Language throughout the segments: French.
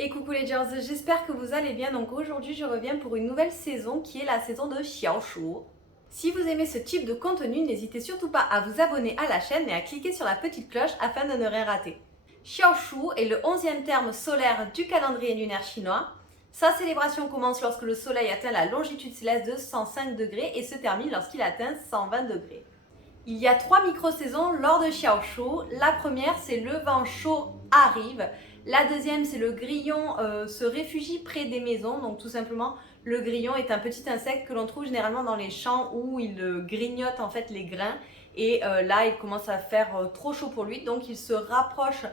Et coucou les girls, j'espère que vous allez bien. Donc aujourd'hui je reviens pour une nouvelle saison qui est la saison de Xiaoshu. Si vous aimez ce type de contenu, n'hésitez surtout pas à vous abonner à la chaîne et à cliquer sur la petite cloche afin de ne rien rater. Xiaoshu est le 11e terme solaire du calendrier lunaire chinois. Sa célébration commence lorsque le soleil atteint la longitude céleste de 105 degrés et se termine lorsqu'il atteint 120 degrés. Il y a 3 micro-saisons lors de Xiaoshu. La première, c'est le vent chaud arrive. La deuxième, c'est le grillon se réfugie près des maisons. Donc tout simplement, le grillon est un petit insecte que l'on trouve généralement dans les champs où il grignote en fait les grains. Et là, il commence à faire trop chaud pour lui. Donc il se rapproche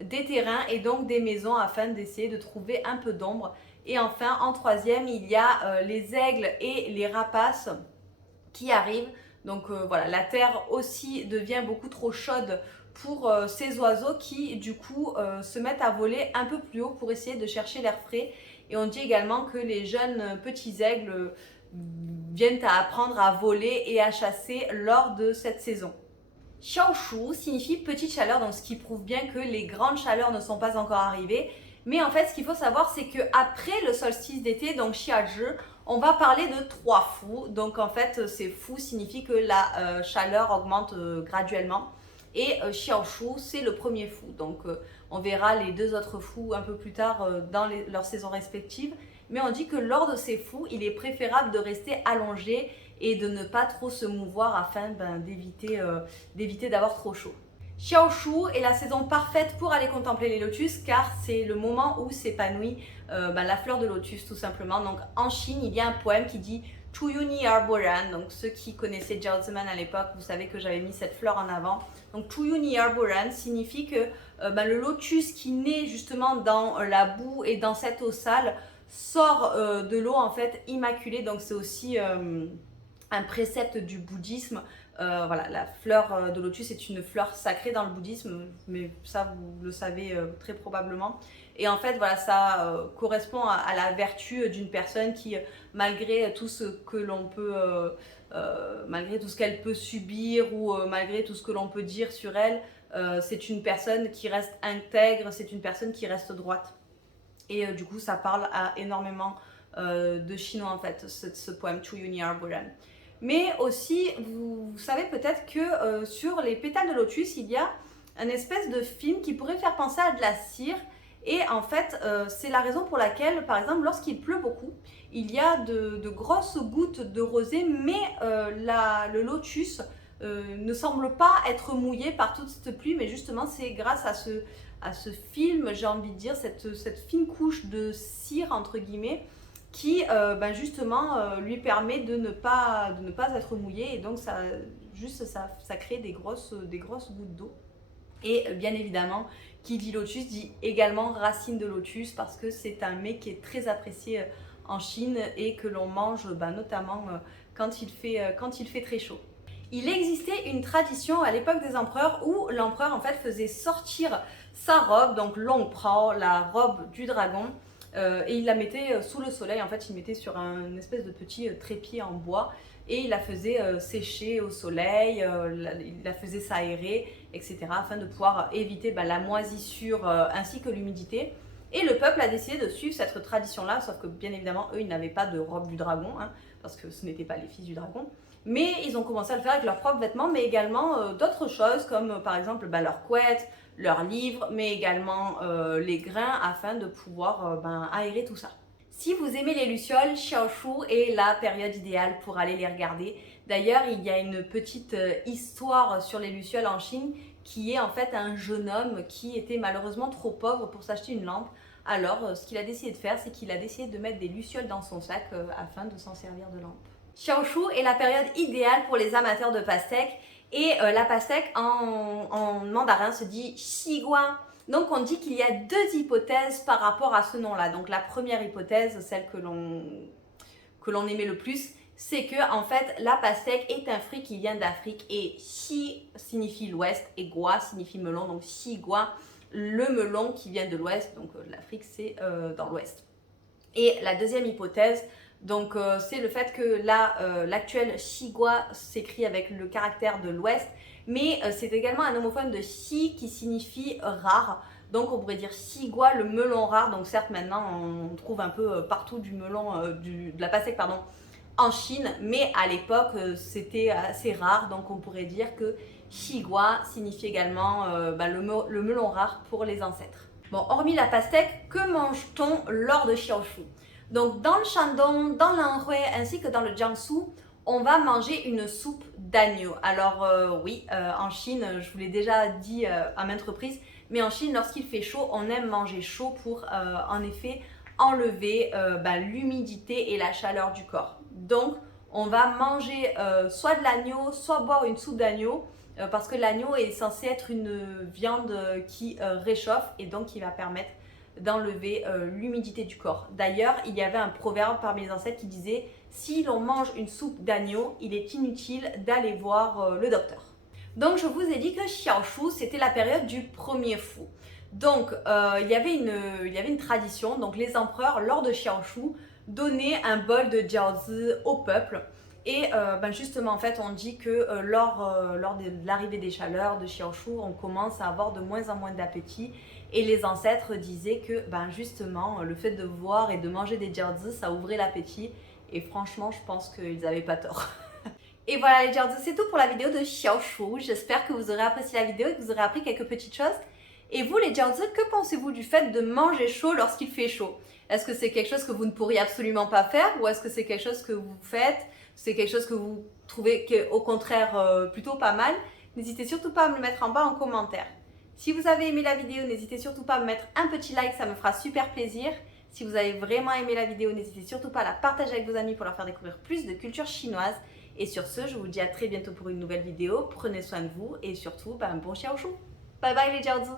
des terrains et donc des maisons afin d'essayer de trouver un peu d'ombre. Et enfin, en troisième, il y a les aigles et les rapaces qui arrivent. Donc voilà, la terre aussi devient beaucoup trop chaude pour ces oiseaux qui du coup se mettent à voler un peu plus haut pour essayer de chercher l'air frais. Et on dit également que les jeunes petits aigles viennent à apprendre à voler et à chasser lors de cette saison. Xiaoshu signifie petite chaleur, donc ce qui prouve bien que les grandes chaleurs ne sont pas encore arrivées. Mais en fait, ce qu'il faut savoir, c'est qu'après le solstice d'été, donc Xiazhi, on va parler de 3 fous. Donc en fait, ces fous signifient que la chaleur augmente graduellement. Et Xiaoshu, c'est le premier fou. Donc on verra les deux autres fous un peu plus tard dans leurs saisons respectives. Mais on dit que lors de ces fous, il est préférable de rester allongé et de ne pas trop se mouvoir afin d'éviter d'avoir trop chaud. Xiaoshu est la saison parfaite pour aller contempler les lotus car c'est le moment où s'épanouit la fleur de lotus tout simplement. Donc en Chine, il y a un poème qui dit Chuyuni Arboran. Donc ceux qui connaissaient Zhao Ziman à l'époque, vous savez que j'avais mis cette fleur en avant. Donc Chuyuni Arboran signifie que le lotus qui naît justement dans la boue et dans cette eau sale sort de l'eau en fait immaculée. Donc c'est aussi un précepte du bouddhisme. Voilà, la fleur de lotus est une fleur sacrée dans le bouddhisme, mais ça vous le savez très probablement. Et en fait, voilà, ça correspond à la vertu d'une personne qui, malgré tout ce que l'on peut, malgré tout ce qu'elle peut subir ou malgré tout ce que l'on peut dire sur elle, c'est une personne qui reste intègre, c'est une personne qui reste droite. Et du coup, ça parle à énormément de Chinois en fait, ce poème Chuyuni Arboran. Mais aussi, vous savez peut-être que sur les pétales de lotus, il y a un espèce de film qui pourrait faire penser à de la cire. Et en fait, c'est la raison pour laquelle, par exemple, lorsqu'il pleut beaucoup, il y a de grosses gouttes de rosée, mais le lotus ne semble pas être mouillé par toute cette pluie, mais justement, c'est grâce à ce film, j'ai envie de dire, cette fine couche de cire, entre guillemets, qui justement lui permet de ne pas être mouillé et donc ça crée des grosses gouttes d'eau. Et bien évidemment, qui dit lotus dit également racine de lotus parce que c'est un mets qui est très apprécié en Chine et que l'on mange notamment quand il fait très chaud. Il existait une tradition à l'époque des empereurs où l'empereur en fait faisait sortir sa robe, donc l'ongprao, la robe du dragon, et il la mettait sous le soleil. En fait, il mettait sur un espèce de petit trépied en bois et il la faisait sécher au soleil, il la faisait s'aérer, etc. afin de pouvoir éviter la moisissure ainsi que l'humidité. Et le peuple a décidé de suivre cette tradition-là, sauf que bien évidemment, eux, ils n'avaient pas de robe du dragon, hein, parce que ce n'étaient pas les fils du dragon. Mais ils ont commencé à le faire avec leurs propres vêtements, mais également d'autres choses, comme par exemple leurs couettes, leurs livres, mais également les grains, afin de pouvoir aérer tout ça. Si vous aimez les lucioles, Xiaoshu est la période idéale pour aller les regarder. D'ailleurs, il y a une petite histoire sur les lucioles en Chine qui est en fait un jeune homme qui était malheureusement trop pauvre pour s'acheter une lampe. Alors, ce qu'il a décidé de faire, c'est qu'il a décidé de mettre des lucioles dans son sac afin de s'en servir de lampe. Xiaoshu est la période idéale pour les amateurs de pastèques et la pastèque en mandarin se dit xiguan. Donc on dit qu'il y a 2 hypothèses par rapport à ce nom-là. Donc la première hypothèse, celle que l'on aimait le plus, c'est que en fait la pastèque est un fruit qui vient d'Afrique et xi signifie l'ouest et gua signifie melon. Donc xigua, le melon qui vient de l'ouest, donc l'Afrique c'est dans l'ouest. Et la deuxième hypothèse, donc c'est le fait que l'actuel xigua s'écrit avec le caractère de l'ouest, mais c'est également un homophone de xi qui signifie rare. Donc on pourrait dire xigua, le melon rare. Donc certes maintenant on trouve un peu partout du melon, de la pastèque pardon, en Chine, mais à l'époque c'était assez rare. Donc on pourrait dire que xigua signifie également le melon rare pour les ancêtres. Bon, hormis la pastèque, que mange-t-on lors de Xiaoshu? Donc dans le Shandong, dans l'Anhui ainsi que dans le Jiangsu, on va manger une soupe d'agneau. Alors oui, en Chine, je vous l'ai déjà dit à maintes reprises, mais en Chine, lorsqu'il fait chaud, on aime manger chaud pour en effet enlever l'humidité et la chaleur du corps. Donc on va manger soit de l'agneau, soit boire une soupe d'agneau, parce que l'agneau est censé être une viande qui réchauffe et donc qui va permettre d'enlever l'humidité du corps. D'ailleurs, il y avait un proverbe parmi les ancêtres qui disait « Si l'on mange une soupe d'agneau, il est inutile d'aller voir le docteur ». Donc je vous ai dit que Xiaoshu, c'était la période du premier Fu. Donc il y avait une tradition, donc les empereurs, lors de Xiaoshu, donnaient un bol de jiaozi au peuple. Et justement, en fait, on dit que lors de l'arrivée des chaleurs de Xiaoshu, on commence à avoir de moins en moins d'appétit. Et les ancêtres disaient que justement, le fait de voir et de manger des jiaozi, ça ouvrait l'appétit. Et franchement, je pense qu'ils n'avaient pas tort. Et voilà les jiaozi, c'est tout pour la vidéo de Xiaoshu. J'espère que vous aurez apprécié la vidéo et que vous aurez appris quelques petites choses. Et vous les jiaozi, que pensez-vous du fait de manger chaud lorsqu'il fait chaud? Est-ce que c'est quelque chose que vous ne pourriez absolument pas faire ou est-ce que c'est quelque chose que vous faites? C'est quelque chose que vous trouvez au contraire plutôt pas mal? N'hésitez surtout pas à me le mettre en bas en commentaire. Si vous avez aimé la vidéo, n'hésitez surtout pas à me mettre un petit like, ça me fera super plaisir. Si vous avez vraiment aimé la vidéo, n'hésitez surtout pas à la partager avec vos amis pour leur faire découvrir plus de culture chinoise. Et sur ce, je vous dis à très bientôt pour une nouvelle vidéo. Prenez soin de vous et surtout, bon xiaoshu. Bye bye les jiaozi.